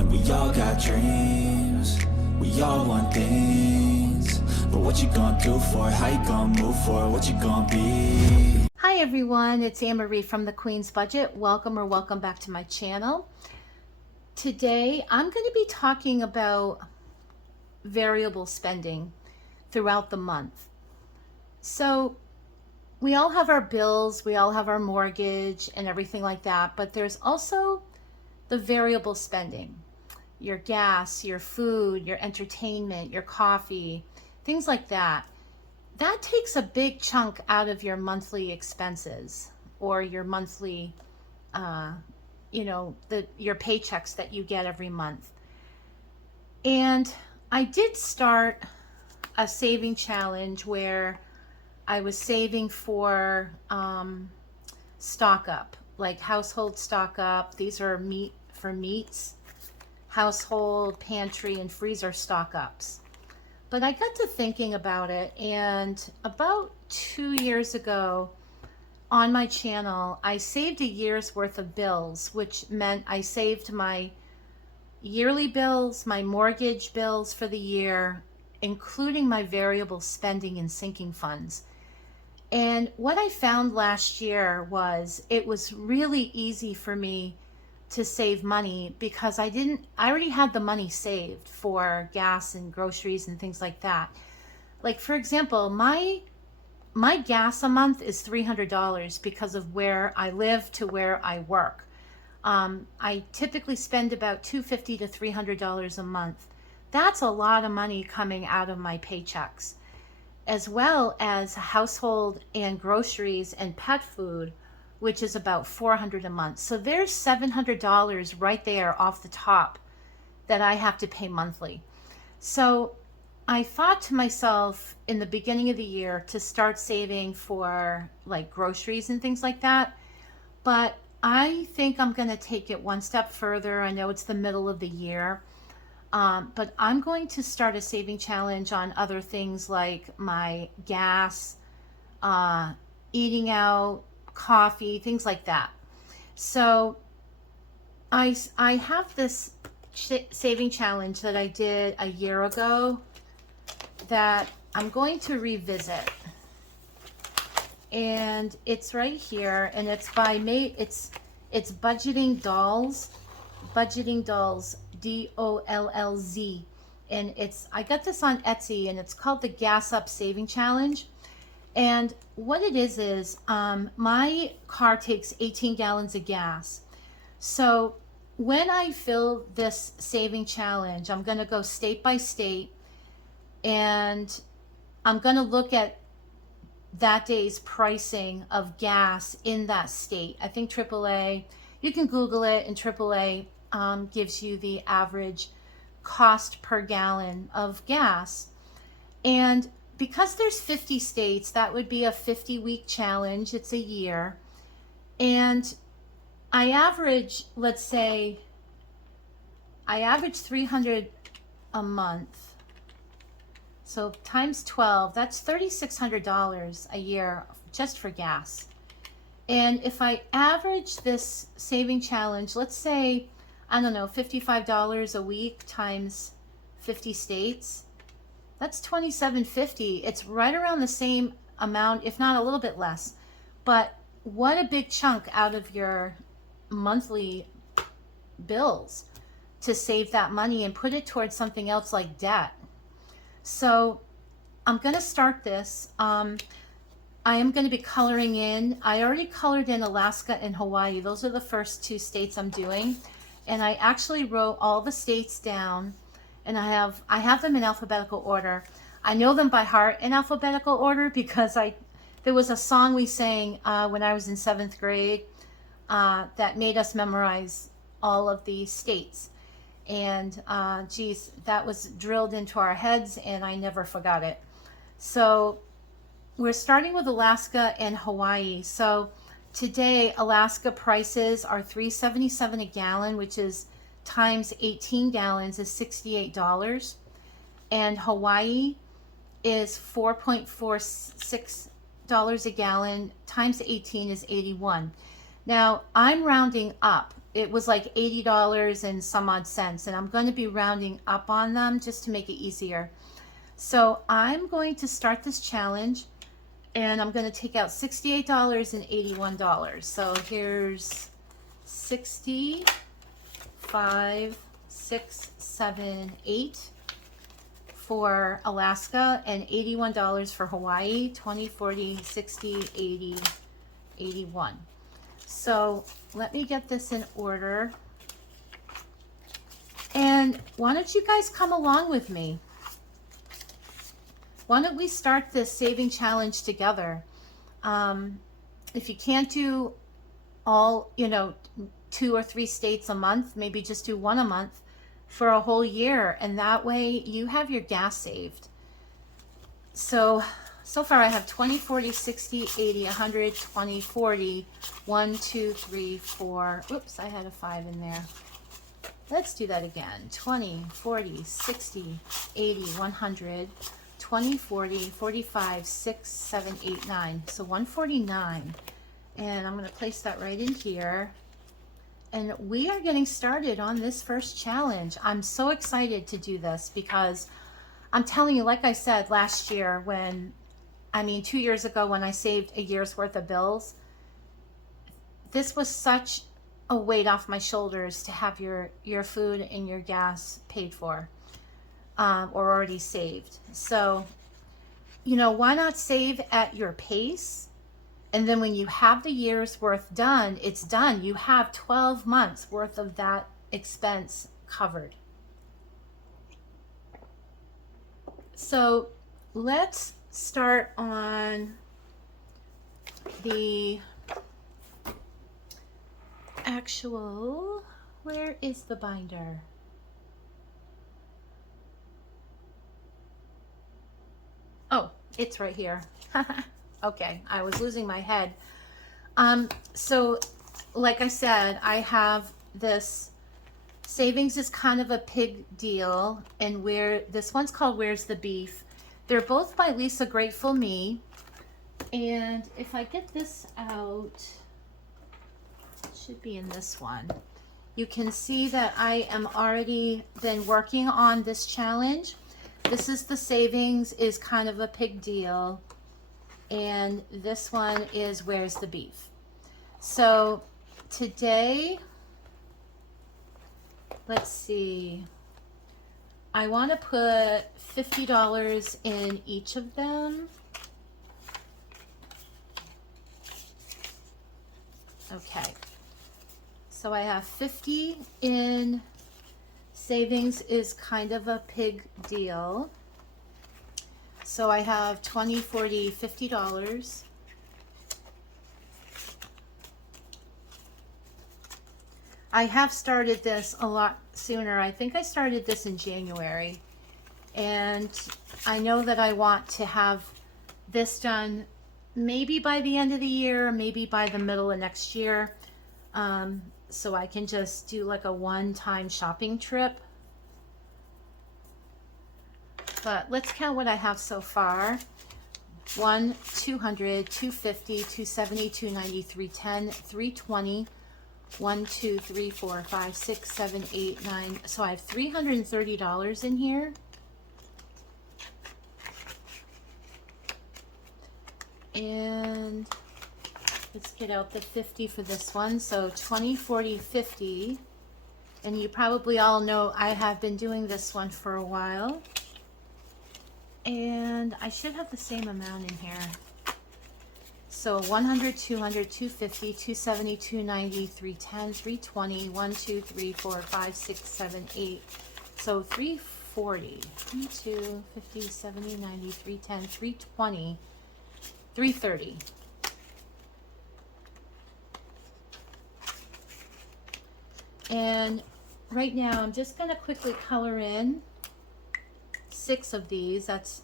And we all got dreams, we all want things. But what you gonna do for it? How you gonna move for it? What you gonna be? Hi everyone, it's Anne-Marie from the Queen's Budget. Welcome back to my channel. Today I'm going to be talking about variable spending throughout the month. So we all have our bills, we all have our mortgage and everything like that, but there's also the variable spending. Your gas, your food, your entertainment, your coffee, things like that. That takes a big chunk out of your monthly expenses or your monthly, your paychecks that you get every month. And I did start a saving challenge where I was saving for stock up, like household stock up. These are meats, household, pantry, and freezer stock ups. But I got to thinking about it, and about 2 years ago on my channel, I saved a year's worth of bills, which meant I saved my yearly bills, my mortgage bills for the year, including my variable spending and sinking funds. And what I found last year was it was really easy for me to save money because I already had the money saved for gas and groceries and things like that. Like, for example, my gas a month is $300 because of where I live to where I work. I typically spend about $250 to $300 a month. That's a lot of money coming out of my paychecks, as well as household and groceries and pet food, which is about $400 a month. So there's $700 right there off the top that I have to pay monthly. So I thought to myself in the beginning of the year to start saving for like groceries and things like that. But I think I'm going to take it one step further. I know it's the middle of the year, but I'm going to start a saving challenge on other things like my gas, eating out, coffee, things like that. So I have this saving challenge that I did a year ago that I'm going to revisit, and it's right here, and it's by it's Budgeting Dolls, DOLLZ, and I got this on Etsy, and it's called the Gas Up Saving Challenge. And what it is my car takes 18 gallons of gas. So when I fill this saving challenge, I'm going to go state by state, and I'm going to look at that day's pricing of gas in that state. I think AAA, you can Google it, and AAA gives you the average cost per gallon of gas. And because there's 50 states, that would be a 50-week challenge. It's a year. And I average, let's say, I average 300 a month. So times 12, that's $3,600 a year just for gas. And if I average this saving challenge, let's say, I don't know, $55 a week times 50 states, that's $2,750. It's right around the same amount, if not a little bit less. But what a big chunk out of your monthly bills to save that money and put it towards something else like debt. So I'm going to start this. I am going to be coloring in. I already colored in Alaska and Hawaii. Those are the first 2 states I'm doing. And I actually wrote all the states down. And I have them in alphabetical order. I know them by heart in alphabetical order because there was a song we sang when I was in 7th grade that made us memorize all of the states. And geez, that was drilled into our heads, and I never forgot it. So we're starting with Alaska and Hawaii. So today, Alaska prices are $3.77 a gallon, which is times 18 gallons is $68, and Hawaii is $4.46 a gallon times 18 is 81. Now I'm rounding up, it was like $80 and some odd cents, and I'm going to be rounding up on them just to make it easier. So I'm going to start this challenge, and I'm going to take out $68 and $81. So here's 60, 5, 6, 7, 8 for Alaska, and $81 for Hawaii. 20, 40, 60, 80, 81. So let me get this in order. And why don't you guys come along with me? Why don't we start this saving challenge together? If you can't do all, 2 or 3 states a month, maybe just do one a month for a whole year. And that way you have your gas saved. So far I have 20, 40, 60, 80, 100, 20, 40, 1, 2, 3, 4. Oops, I had a 5 in there. Let's do that again. 20, 40, 60, 80, 100, 20, 40, 45, 6, 7, 8, 9. So 149. And I'm going to place that right in here. And we are getting started on this first challenge. I'm so excited to do this because I'm telling you, like I said last year 2 years ago when I saved a year's worth of bills, this was such a weight off my shoulders to have your food and your gas paid for. Or already saved. So, why not save at your pace? And then when you have the year's worth done, it's done. You have 12 months worth of that expense covered. So let's start on the actual, where is the binder? Oh, it's right here. Okay, I was losing my head. So like I said, I have this savings is kind of a pig deal, and this one's called Where's the Beef. They're both by Lisa Grateful Me. And if I get this out, it should be in this one. You can see that I am already been working on this challenge. This is the savings is kind of a pig deal. And this one is Where's the Beef. So today, let's see. I want to put $50 in each of them. Okay. So I have 50 in savings is kind of a pig deal. So I have 20, 40, $50. I have started this a lot sooner. I think I started this in January. And I know that I want to have this done maybe by the end of the year, maybe by the middle of next year. So I can just do like a one-time shopping trip. But let's count what I have so far. 1, 200, 250, 270, 290, 310, 320, 1, 2, 3, 4, 5, 6, 7, 8, 9. So I have $330 in here. And let's get out the 50 for this one. So 20, 40, 50. And you probably all know I have been doing this one for a while. And I should have the same amount in here. So 100, 200, 250, 270, 290, 310, 320, 1, 2, 3, 4, 5, 6, 7, 8. So 340, 22, 50, 70, 90, 310, 320, 330. And right now I'm just going to quickly color in 6 of these. That's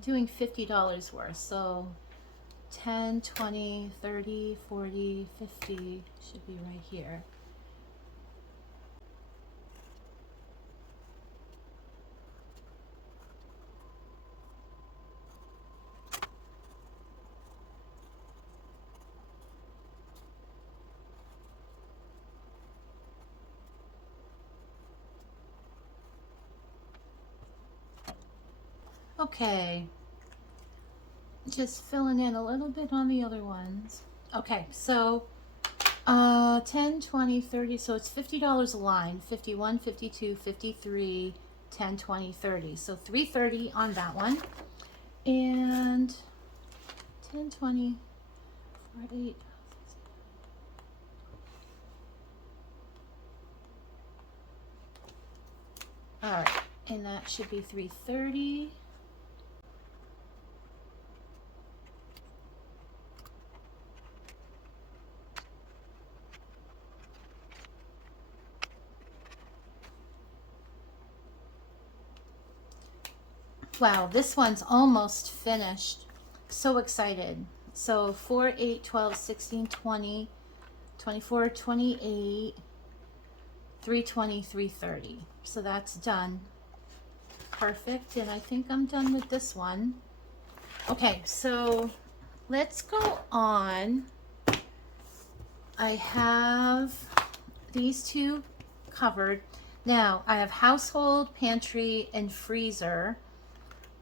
doing $50 worth. So 10, 20, 30, 40, 50 should be right here. Okay, just filling in a little bit on the other ones. Okay, so 10, 20, 30, so it's $50 a line. 51, 52, 53, 10, 20, 30. So $330 on that one. And 10, 20, 48. All right, and that should be $330. Wow, this one's almost finished. So excited. So 4, 8, 12, 16, 20, 24, 28, 320, 330. So that's done. Perfect. And I think I'm done with this one. Okay, so let's go on. I have these two covered. Now I have household, pantry, and freezer.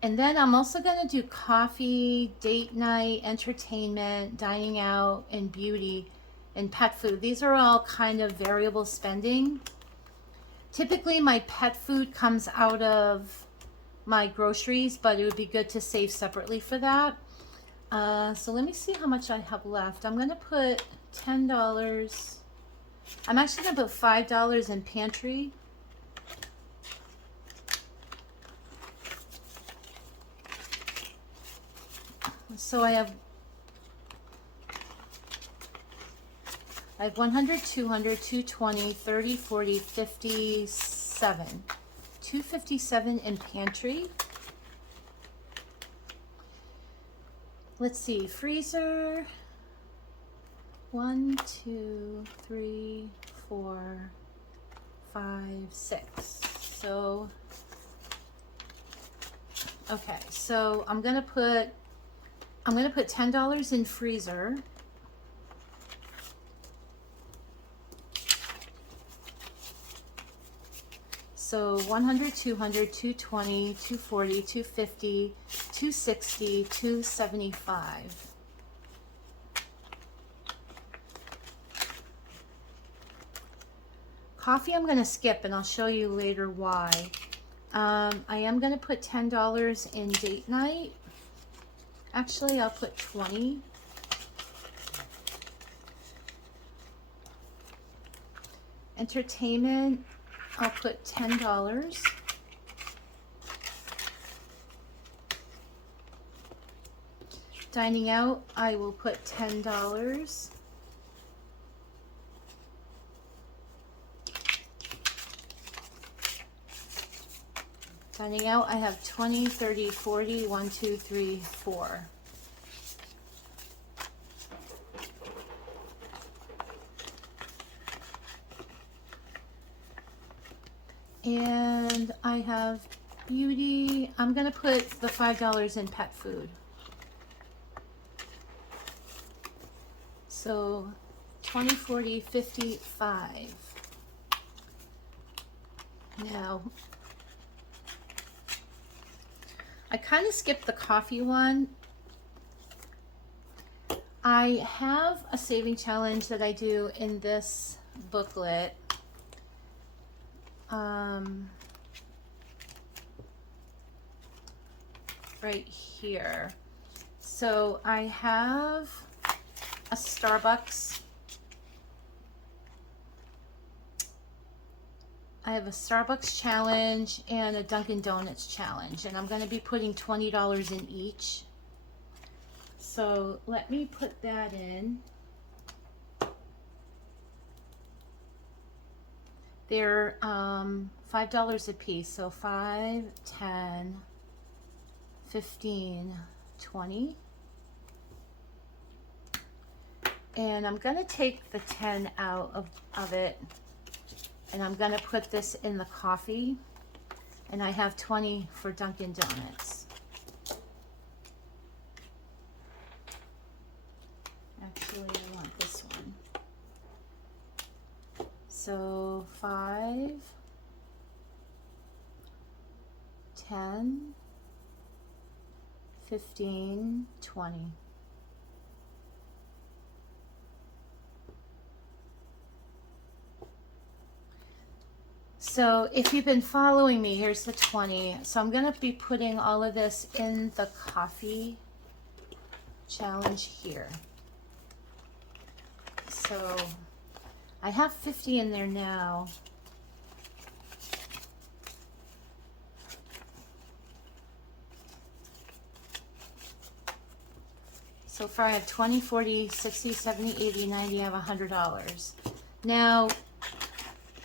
And then I'm also going to do coffee, date night, entertainment, dining out, and beauty, and pet food. These are all kind of variable spending. Typically, my pet food comes out of my groceries, but it would be good to save separately for that. So let me see how much I have left. I'm going to put $10. I'm actually going to put $5 in pantry. So I have 100, 200, 220, 30, 40, 57. 257 in pantry. Let's see, freezer. 1, 2, 3, 4, 5, 6. So, okay, so I'm gonna put $10 in freezer. So 100, 200, 220, 240, 250, 260, 275. Coffee I'm going to skip, and I'll show you later why. I am going to put $10 in date night. Actually, I'll put 20. Entertainment, I'll put $10. Dining out, I will put $10. Dining out, I have 20, 30, 40, 1, 2, 3, 4. And I have beauty. I'm going to put the $5 in pet food. So 20, 40, 55. Now, I kind of skipped the coffee one. I have a saving challenge that I do in this booklet. Right here. So I have a Starbucks. I have a Starbucks challenge and a Dunkin' Donuts challenge, and I'm going to be putting $20 in each. So let me put that in. They're $5 a piece, so 5, 10, 15, 20. And I'm going to take the 10 out of it, and I'm going to put this in the coffee, and I have 20 for Dunkin' Donuts. Actually, I want this one. So 5, 10, 15, 20. So if you've been following me, here's the 20. So I'm going to be putting all of this in the coffee challenge here. So I have 50 in there now. So far I have 20, 40, 60, 70, 80, 90, I have $100. Now,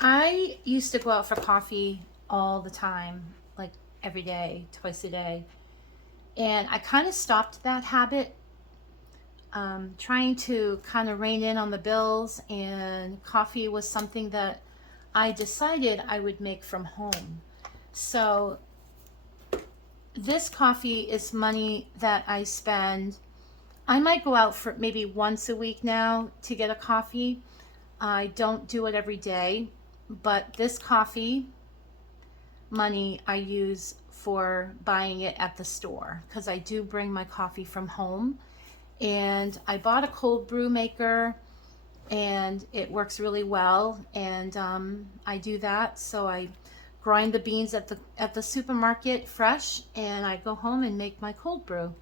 I used to go out for coffee all the time, like every day, twice a day. And I kind of stopped that habit, trying to kind of rein in on the bills, and coffee was something that I decided I would make from home. So this coffee is money that I spend. I might go out for maybe once a week now to get a coffee. I don't do it every day, but this coffee money I use for buying it at the store, because I do bring my coffee from home. And I bought a cold brew maker, and it works really well, and I do that. So I grind the beans at the supermarket fresh, and I go home and make my cold brew.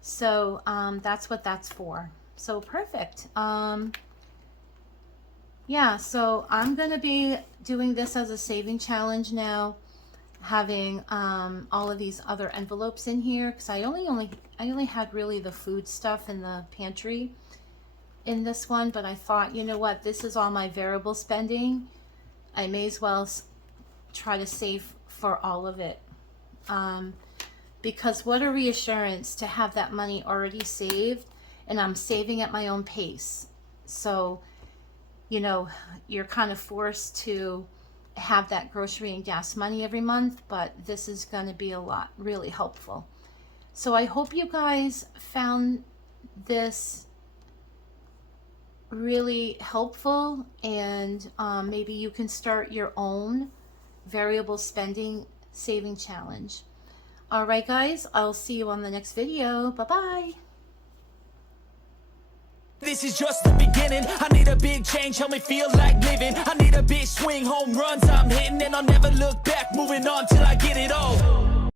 So that's what that's for. So perfect. Yeah, so I'm gonna be doing this as a saving challenge now, having all of these other envelopes in here, because I only had really the food stuff in the pantry in this one. But I thought, you know what, this is all my variable spending. I may as well try to save for all of it. Because what a reassurance to have that money already saved, and I'm saving at my own pace. So, you know, you're kind of forced to have that grocery and gas money every month, but this is going to be a lot, really helpful. So I hope you guys found this really helpful, and maybe you can start your own variable spending saving challenge. All right, guys, I'll see you on the next video. Bye-bye. This is just the beginning. I need a big change, help me feel like living. I need a big swing, home runs I'm hitting, and I'll never look back, moving on till I get it all.